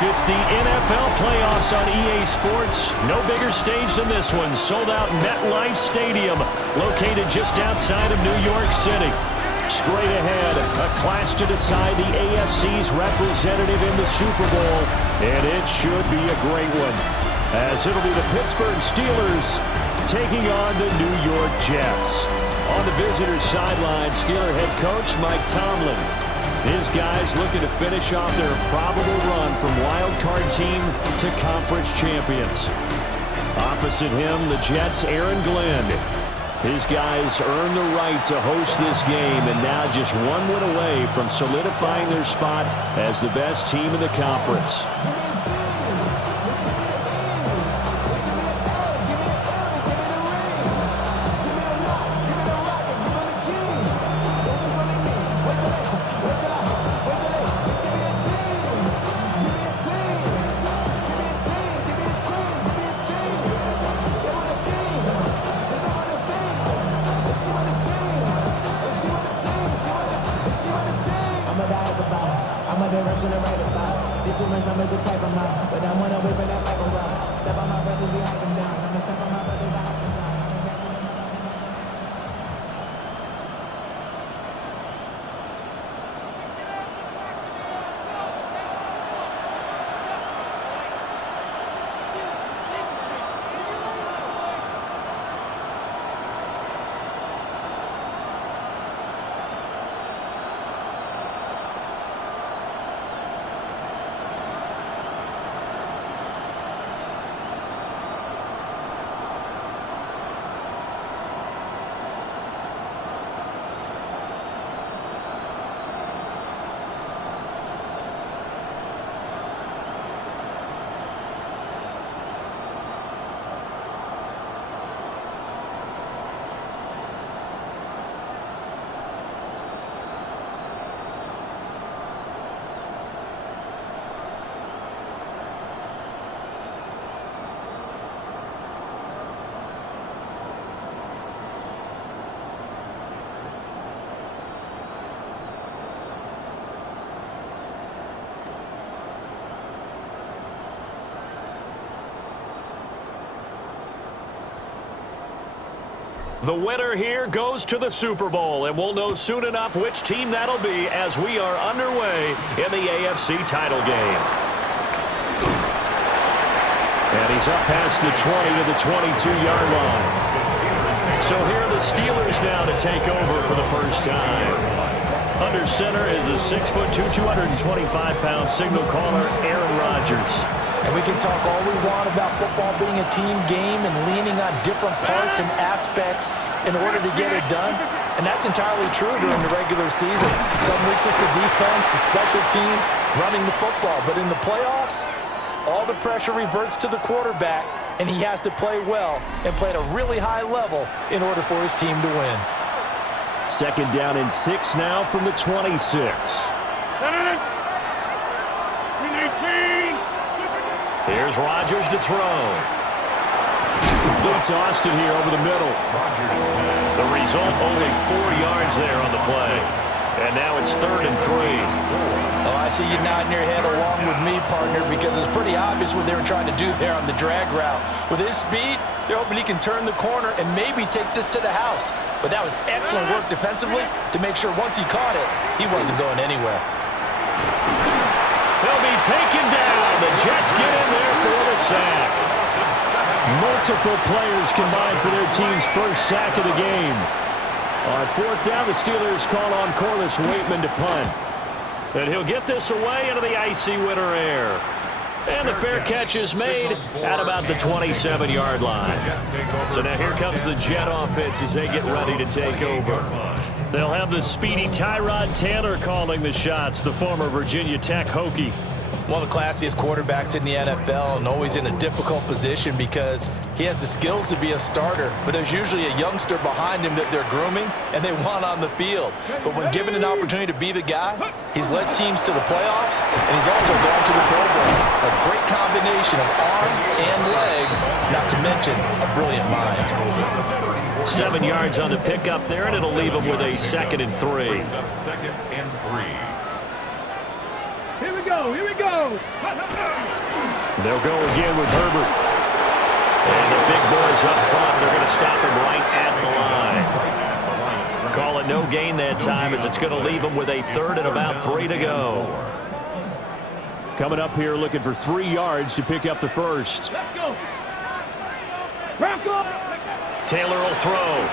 It's the NFL playoffs on EA Sports. No bigger stage than this one. Sold out MetLife Stadium, located just outside of New York City. Straight ahead, a clash to decide the AFC's representative in the Super Bowl, and it should be a great one, as it'll be the Pittsburgh Steelers taking on the New York Jets. On the visitors' sideline, Steeler head coach Mike Tomlin. His guys looking to finish off their probable run from wild card team to conference champions. Opposite him, the Jets' Aaron Glenn. His guys earned the right to host this game, and now just one win away from solidifying their spot as the best team in the conference. The winner here goes to the Super Bowl, and we'll know soon enough which team that'll be as we are underway in the AFC title game. And he's up past the 20 to the 22-yard line. So here are the Steelers now to take over for the first time. Under center is a 6'2", 225-pound signal caller, Aaron Rodgers. And we can talk all we want about football being a team game and leaning on different parts and aspects in order to get it done. And that's entirely true during the regular season. Some weeks it's the defense, the special teams, running the football. But in the playoffs, all the pressure reverts to the quarterback, and he has to play well and play at a really high level in order for his team to win. Second down and 6 now from the 26. Here's Rodgers to throw. Complete to Austin here over the middle. The result, only 4 yards there on the play. And now it's 3rd and 3. Oh, I see you nodding your head along with me, partner, because it's pretty obvious what they were trying to do there on the drag route. With his speed, they're hoping he can turn the corner and maybe take this to the house. But that was excellent work defensively to make sure once he caught it, he wasn't going anywhere. He'll be taken down. The Jets get in there for the sack. Multiple players combined for their team's first sack of the game. On 4th down, the Steelers call on Corliss Waitman to punt. And he'll get this away into the icy winter air. And the fair catch is made at about the 27-yard line. So now here comes the Jet offense as they get ready to take over. They'll have the speedy Tyrod Taylor calling the shots, the former Virginia Tech Hokie. One of the classiest quarterbacks in the NFL, and always in a difficult position because he has the skills to be a starter, but there's usually a youngster behind him that they're grooming and they want on the field. But when given an opportunity to be the guy, he's led teams to the playoffs, and he's also gone to the Pro Bowl. A great combination of arm and legs, not to mention a brilliant mind. 7 yards on the pickup there, and it'll leave him with a 2nd and 3. Second and 3. Here we go. They'll go again with Herbert. And the big boys up front, they're going to stop him right at the line. Call it no gain that time, as it's going to leave them with a third and about 3 to go. Coming up here looking for 3 yards to pick up the first. Let's go. Taylor will throw.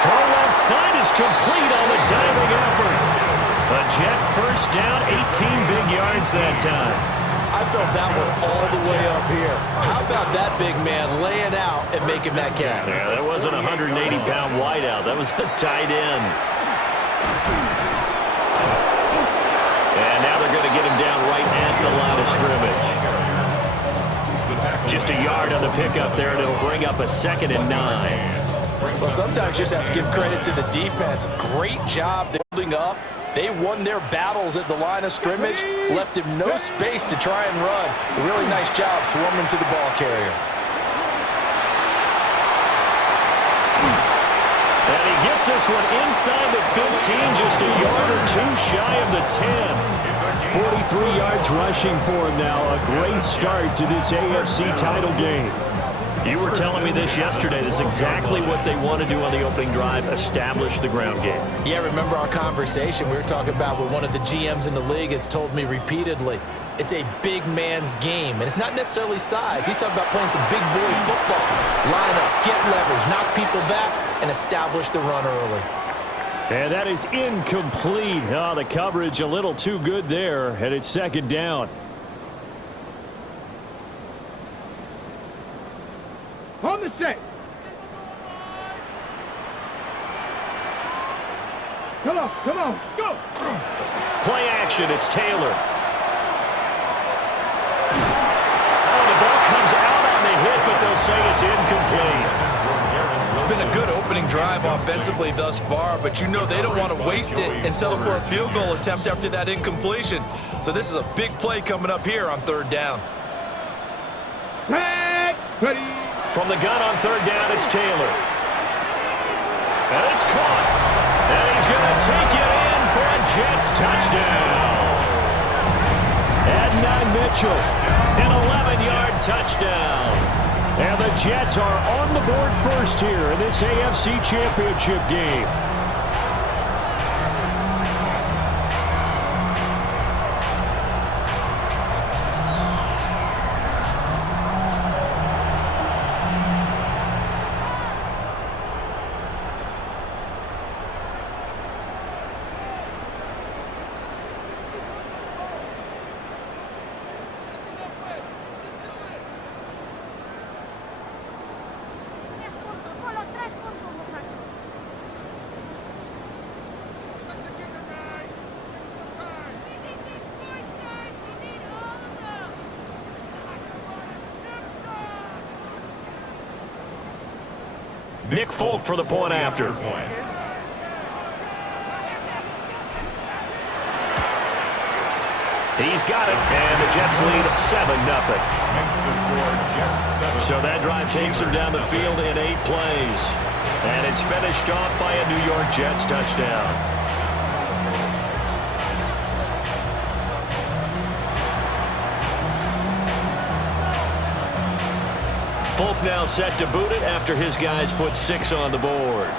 Throw left side is complete on the diving effort. A Jet first down, 18 big yards that time. I felt that one all the way up here. How about that big man laying out and making that catch? Yeah, that wasn't a 180-pound wideout. That was a tight end. And now they're going to get him down right at the line of scrimmage. Just a yard on the pickup there, and it'll bring up a 2nd and 9. Well, sometimes you just have to give credit to the defense. Great job building up. They won their battles at the line of scrimmage, left him no space to try and run. A really nice job swarming to the ball carrier. And he gets this one inside the 15, just a yard or 2 shy of the 10. 43 yards rushing for him now. A great start to this AFC title game. You were telling me this yesterday. This is exactly what they want to do on the opening drive, establish the ground game. Yeah, remember our conversation we were talking about with one of the GMs in the league. It's told me repeatedly, it's a big man's game. And it's not necessarily size. He's talking about playing some big boy football. Line up, get leverage, knock people back, and establish the run early. And that is incomplete. Oh, the coverage a little too good there, and it's 2nd down. On the set. Come on, go. Play action, it's Taylor. Oh, the ball comes out on the hit, but they'll say it's incomplete. It's been a good opening drive offensively thus far, but you know they don't want to waste it and settle for a field goal attempt after that incompletion. So this is a big play coming up here on 3rd down. Ready. From the gun on 3rd down, it's Taylor. And it's caught. And he's going to take it in for a Jets touchdown. Adnan Mitchell, an 11-yard touchdown. And the Jets are on the board first here in this AFC Championship game. Nick Folk for the point after. He's got it, and the Jets lead 7-0. So that drive takes them down the field in 8 plays. And it's finished off by a New York Jets touchdown. Folk now set to boot it after his guys put 6 on the board.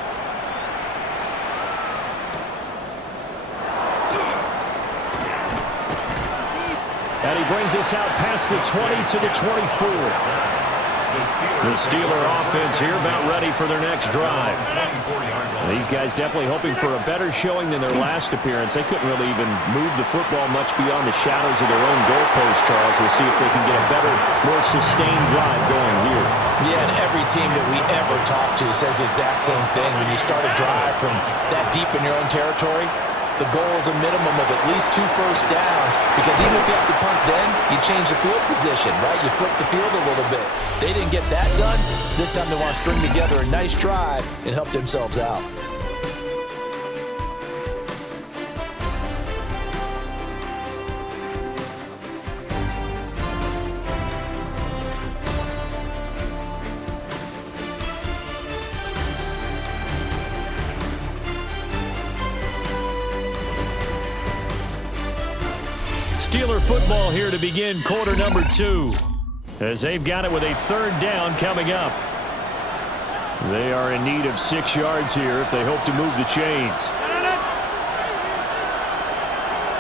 And he brings us out past the 20 to the 24. The Steeler offense here about ready for their next drive. These guys definitely hoping for a better showing than their last appearance. They couldn't really even move the football much beyond the shadows of their own goalpost, Charles. We'll see if they can get a better, more sustained drive going here. Yeah, and every team that we ever talk to says the exact same thing. When you start a drive from that deep in your own territory, the goal is a minimum of at least 2 first downs, because even if you have to punt then, you change the field position, right? You flip the field a little bit. They didn't get that done. This time they want to string together a nice drive and help themselves out. Steeler football here to begin quarter number 2. As they've got it with a third down coming up. They are in need of 6 yards here if they hope to move the chains.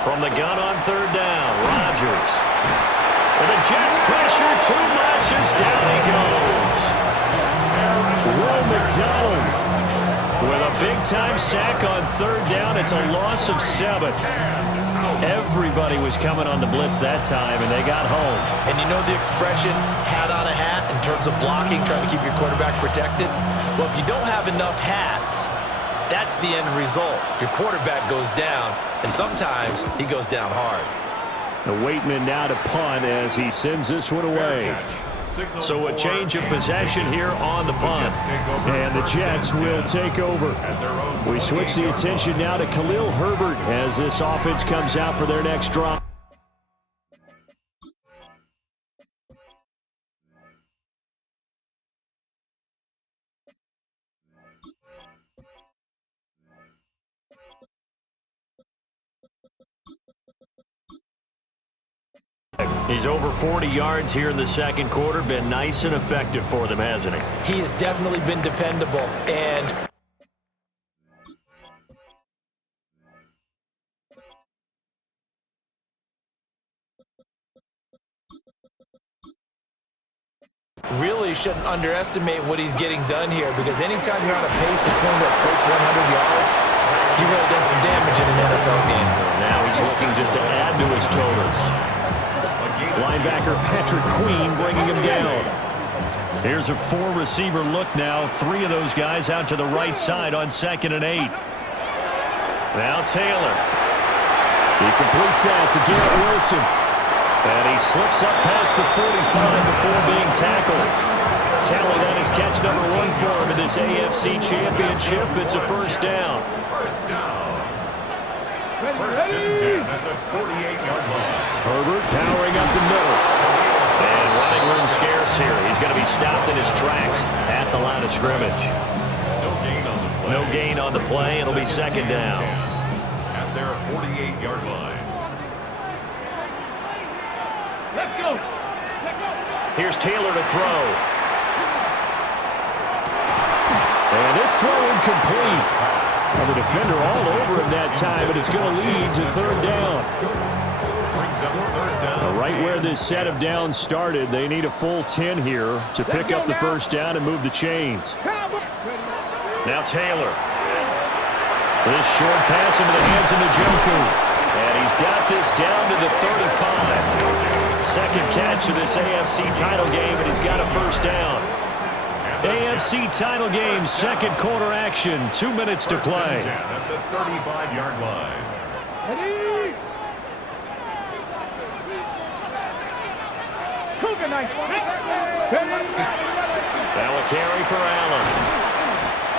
From the gun on third down, Rodgers. And the Jets pressure too much as down he goes. Will McDonald with a big-time sack on third down. It's a loss of 7. Everybody was coming on the blitz that time, and they got home. And you know the expression, hat on a hat, in terms of blocking, trying to keep your quarterback protected? Well, if you don't have enough hats, that's the end result. Your quarterback goes down, and sometimes he goes down hard. The Waitman now to punt as he sends this one away. So a change of possession here on the punt. And the Jets will take over. We switch the attention now to Khalil Herbert as this offense comes out for their next drive. He's over 40 yards here in the second quarter. Been nice and effective for them, hasn't he? He has definitely been dependable. And really shouldn't underestimate what he's getting done here, because anytime you're on a pace that's going to approach 100 yards, you've really done some damage in an NFL game. Now he's looking just to add to his totals. Linebacker Patrick Queen bringing him down. Here's a 4-receiver look now. 3 of those guys out to the right side on 2nd and 8. Now Taylor. He completes that to Garrett Wilson. And he slips up past the 45 before being tackled. Tally, that is catch number 1 for him in this AFC Championship. It's a first down. First and 10 at the 48-yard line. Herbert powering up the middle. And running room scarce here. He's going to be stopped in his tracks at the line of scrimmage. No gain on the play. It'll be second down. At their 48-yard line. Let's go. Here's Taylor to throw. And this throw incomplete. And the defender all over him that time, and it's going to lead to third down. Right where this set of downs started, they need a full 10 here to pick up the first down and move the chains. Now Taylor. This short pass into the hands of Njoku. And he's got this down to the 35. Second catch of this AFC title game, and he's got a first down. AFC title game, second quarter action. 2 minutes to play. At the 35-yard line. Ready? Now a carry for Allen.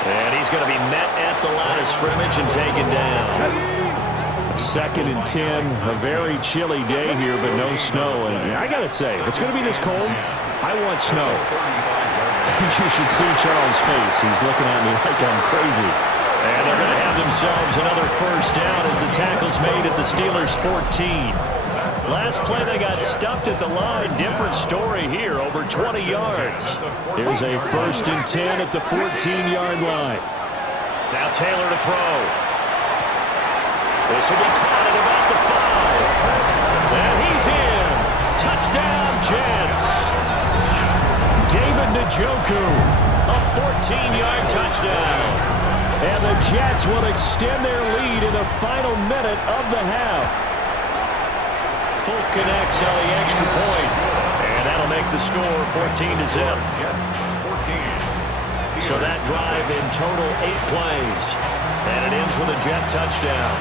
And he's going to be met at the line of scrimmage and taken down. Second and 10. A very chilly day here, but no snow. And I got to say, if it's going to be this cold, I want snow. You should see Charles' face. He's looking at me like I'm crazy. And they're going to have themselves another first down as the tackle's made at the Steelers' 14. Last play, they got stuffed at the line. Different story here, over 20 yards. Here's a first and 10 at the 14-yard line. Now Taylor to throw. This will be caught at about the 5. And he's in. Touchdown, Jets. David Njoku, a 14-yard touchdown. And the Jets will extend their lead in the final minute of the half. Folk connects on the extra point, and that'll make the score 14-0. So that drive in total 8 plays, and it ends with a Jet touchdown.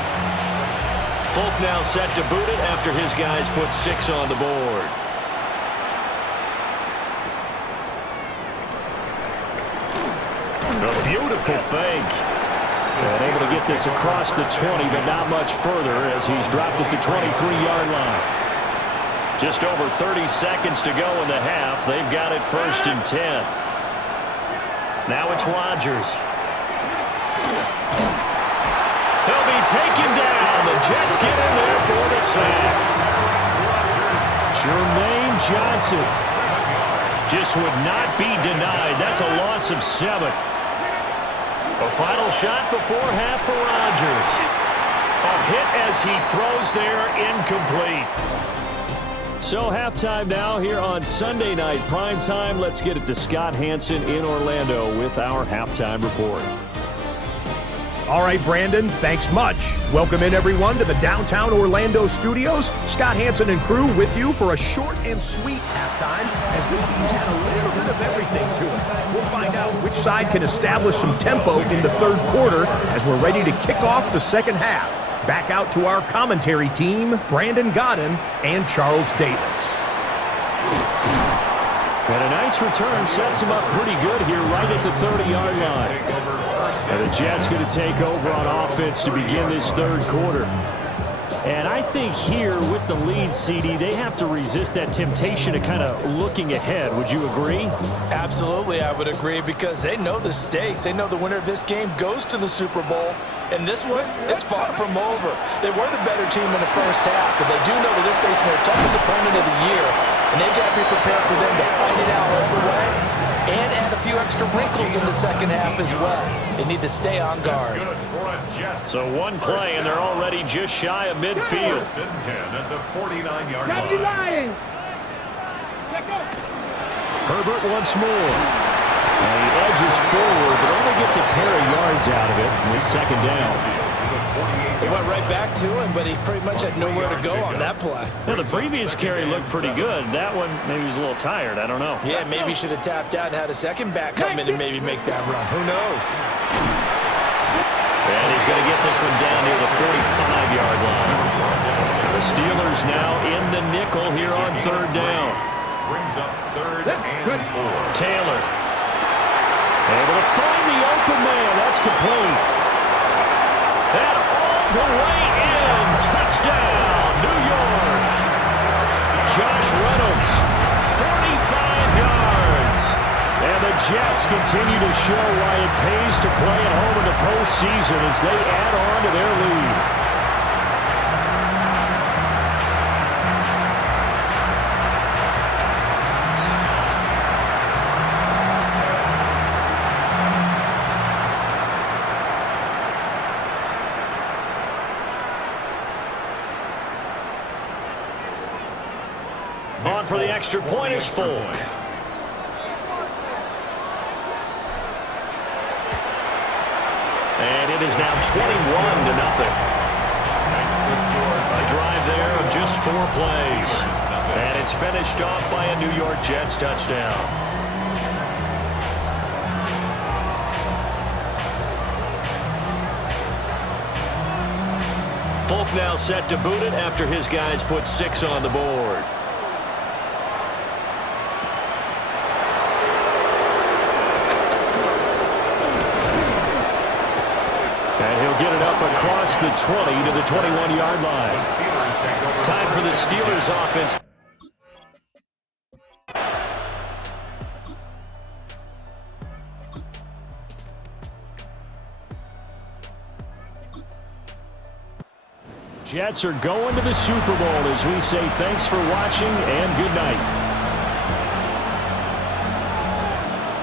Folk now set to boot it after his guys put 6 on the board. A beautiful fake. And able to get this across the 20, but not much further as he's dropped at the 23-yard line. Just over 30 seconds to go in the half. They've got it first and 10. Now it's Rodgers. He'll be they take him down. The Jets get in there for the sack. Jermaine Johnson just would not be denied. That's a loss of 7. A final shot before half for Rodgers. A hit as he throws there, incomplete. So halftime now here on Sunday night prime time. Let's get it to Scott Hanson in Orlando with our halftime report. All right, Brandon, thanks much. Welcome in, everyone, to the downtown Orlando studios. Scott Hanson and crew with you for a short and sweet halftime, as this game's had a little bit of everything to it. We'll find out which side can establish some tempo in the third quarter as we're ready to kick off the second half. Back out to our commentary team, Brandon Godden and Charles Davis. And a nice return sets him up pretty good here right at the 30-yard line. And the Jets going to take over on offense to begin this third quarter. And I think here with the lead, CD, they have to resist that temptation of kind of looking ahead. Would you agree? Absolutely, I would agree, because they know the stakes. They know the winner of this game goes to the Super Bowl. And this one, it's far from over. They were the better team in the first half, but they do know that they're facing their toughest opponent of the year. And they've got to be prepared for them to fight it out all the way and add a few extra wrinkles in the second half as well. They need to stay on guard. So one play, and they're already just shy of midfield. First and 10 at the 49-yard line. Herbert once more. And he edges forward, but only gets a pair of yards out of it with second down. They went right back to him, but he pretty much had nowhere to go on that play. Well, the previous carry looked pretty good. That one, maybe he was a little tired. I don't know. Yeah, maybe he should have tapped out and had a second back come in and maybe make that run. Who knows? And he's going to get this one down near the 45-yard line. The Steelers now in the nickel here on third down. Brings up third and 4. Taylor able to find the open man. That's complete. And all the way in. Touchdown, New York. Josh Reynolds, 45 yards. And the Jets continue to show why it pays to play at home in the postseason as they add on to their lead. On for the extra point is Folk. And it is now 21-0. A drive there of just 4 plays. And it's finished off by a New York Jets touchdown. Folk now set to boot it after his guys put 6 on the board. Get it up across the 20 to the 21-yard line. Time for the Steelers offense. Jets are going to the Super Bowl as we say thanks for watching and good night.